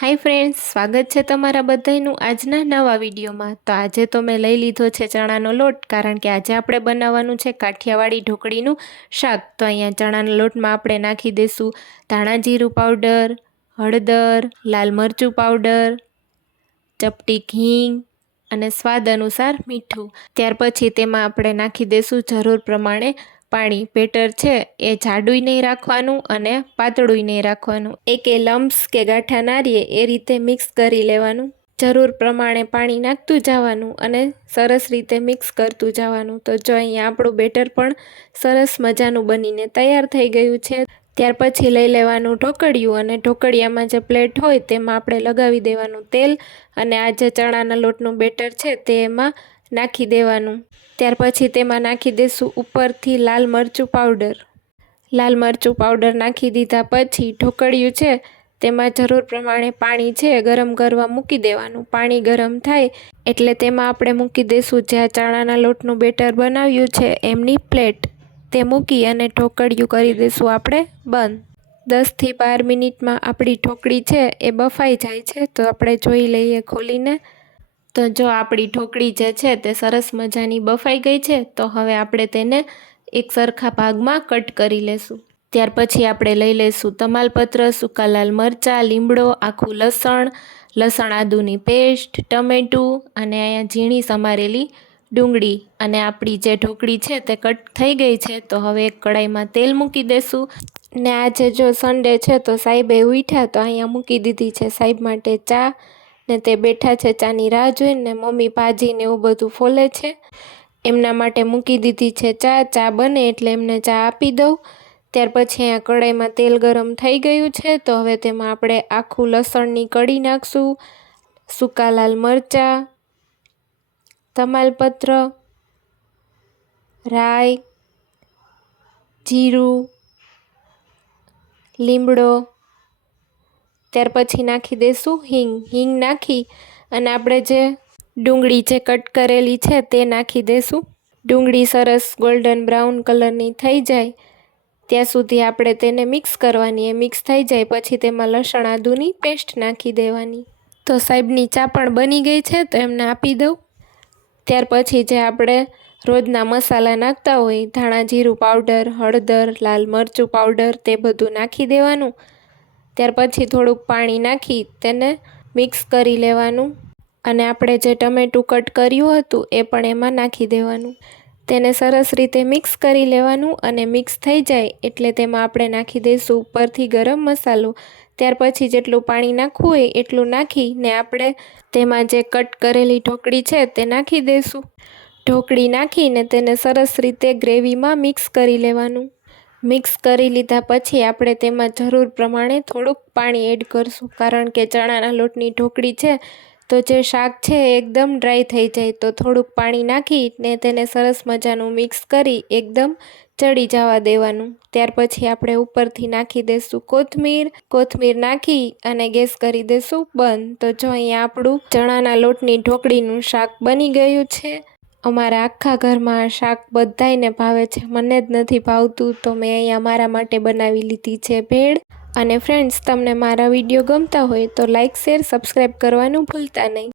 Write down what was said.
Hi friends, स्वागत है तमारा बधाईनु आजना नवा विडियो में। तो आज तो मैं लई लीधो छे चणानो लोट, कारण के आज आपणे बनाववानुं छे काठियावाड़ी ढोकळीनुं शाक। तो अहींया चणाना लोटमां आपणे नाखी देशुं धाणा जीरुं पाउडर, हळदर, लाल मरचुं पाउडर, चपटीक हींग अने स्वाद अनुसार मीठुं। त्यार पछी तेमां आपणे नाखी देशुं जरूर प्रमाणे पाणी। बेटर छे ए जाडुंय नहीं राखवानुं अने पातळुंय नहीं राखवानुं। एके लम्प्स के गांठा ना रहे ए रीते मिक्स करी लेवानुं। जरूर प्रमाणे पाणी नाखतुं जवानुं अने सरस रीते मिक्स करतुं जवानुं। तो जो अहींया आपणुं बेटर पण सरस मजानुं बनीने तैयार थई गयुं छे। त्यार पछी लई लेवानुं ढोकळियुं अने ढोकळियामां जे प्लेट होय तेमां आपणे लगावी देवानुं तेल अने आ जे चणाना लोटनुं बेटर छे ते एमां नाखी देवानुं। त्यार पछी तेमां नाखी देशुं उपरथी लाल मरचुं पाउडर। लाल मरचुं पाउडर नाखी दीधा पछी ढोकळियुं छे तेमां जरूर प्रमाणे पाणी छे गरम करवा मूकी देवानुं। पाणी गरम थाय एटले तेमां आपणे मूकी देशुं जे चणाना लोटनुं बेटर बनाव्युं छे एमनी प्लेट। ते मूकी अने ढोकळियुं करी देशुं आपणे बंध। 10 થી 12 मिनिटमां आपणी ढोकળી छे ए बफाई जाय छे। तो आपणे जोई लईए खोलीने। तो जो आपणी ढोकળી जे छे ते सरस मजानी बफाई गई छे। तो हवे आपणे तेने एक सरखा भागमां कट करी लेशुं। त्यार पछी आपणे लई लेशुं तमालपत्र, सूका लाल मरचा, લીમડો, आखुं लसण, लसण आदुनी पेस्ट, टमेटું अने अहींया झीणी समारेली डુંગળી। अने आपणी जे ढोकળી छे ते कट थई गई छे। तो हवे एक कढ़ाईमां तेल मूकी देशुं ने आजे जो सन्डे छे तो साहेबे उठ्या तो अहींया मूकी दीधी छे साहेब माटे चा ने ते बेठा छे चानी राह जोईने। मम्मी भाजी ने एवुं बधुं फोले छे एमना माटे मूकी दीधी छे चा। चा बने एटले एमने चा आपी दઉં। त्यार पछी अहींया कढ़ाईमां तेल गरम थई गयुं छे। तो हवे तेमां आपणे आखुं लसणनी कड़ी नाखशुं, सूका लाल मरचा, तमालपत्र, राई, जीरुं, લીમડો। त्यार पछी नाखी देशुं हींग। हींग नाखी अने आपणे जे डુંગળી जे कट करेली छे ते नाखी देशुं। डુંગળી सरस गोल्डन ब्राउन कलरनी थई जाय ત્યાં સુધી આપણે તેને મિક્સ કરવાની। એ મિક્સ થઈ જાય પછી તેમાં લસણ આદુની પેસ્ટ નાખી દેવાની। તો સાહેબની ચા પણ બની ગઈ છે તો એમને આપી દઉં। ત્યાર પછી જે આપણે રોજના મસાલા નાખતા હોય ધાણા જીરું પાવડર, હળદર, લાલ મરચું પાવડર તે બધું નાખી દેવાનું। ત્યાર પછી થોડુંક પાણી નાખી તેને મિક્સ કરી લેવાનું અને આપણે જે ટમેટું કટ કર્યું હતું એ પણ એમાં નાખી દેવાનું। તેને સરસ રીતે મિક્સ કરી લેવાનું અને મિક્સ થઈ જાય એટલે તેમાં આપણે નાખી દઈશું ઉપરથી ગરમ મસાલો। ત્યાર પછી જેટલું પાણી નાખવું હોય એટલું નાખીને આપણે તેમાં જે કટ કરેલી ઢોકળી છે તે નાખી દઈશું। ઢોકળી નાખીને તેને સરસ રીતે ગ્રેવીમાં મિક્સ કરી લેવાનું। મિક્સ કરી લીધા પછી આપણે તેમાં જરૂર પ્રમાણે થોડુંક પાણી એડ કરશું, કારણ કે ચણાના લોટની ઢોકળી છે તો જે શાક છે એકદમ ડ્રાય થઈ જાય। તો થોડુંક પાણી નાખીને તેને સરસ મજાનું મિક્સ કરી એકદમ ચડી જવા દેવાનું। ત્યાર પછી આપણે ઉપરથી નાખી દઈશું કોથમીર નાખી અને ગેસ કરી દઈશું બંધ। તો જો અહીંયા આપણું ચણાના લોટની ઢોકળીનું શાક બની ગયું છે। અમારા આખા ઘરમાં આ શાક બધાયને ભાવે છે, મને જ નથી ભાવતું તો મેં અહીંયા મારા માટે બનાવી લીધી છે ભેળ। અને ફ્રેન્ડ્સ, તમને મારા વિડીયો ગમતા હોય તો લાઇક, શેર, સબસ્ક્રાઈબ કરવાનું ભૂલતા નહીં।